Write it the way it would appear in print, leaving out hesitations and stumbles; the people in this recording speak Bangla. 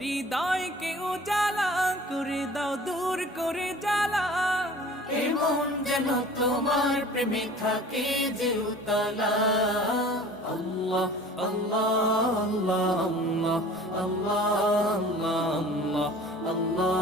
হৃদয়কে উজালা করে দাও, দূর করে জ্বালা। এমন যেন তোমার প্রেমে থাকে যে উতলা। আল্লাহ আল্লাহ আল্লাহ আল্লাহ আল্লাহ আল্লাহ আল্লাহ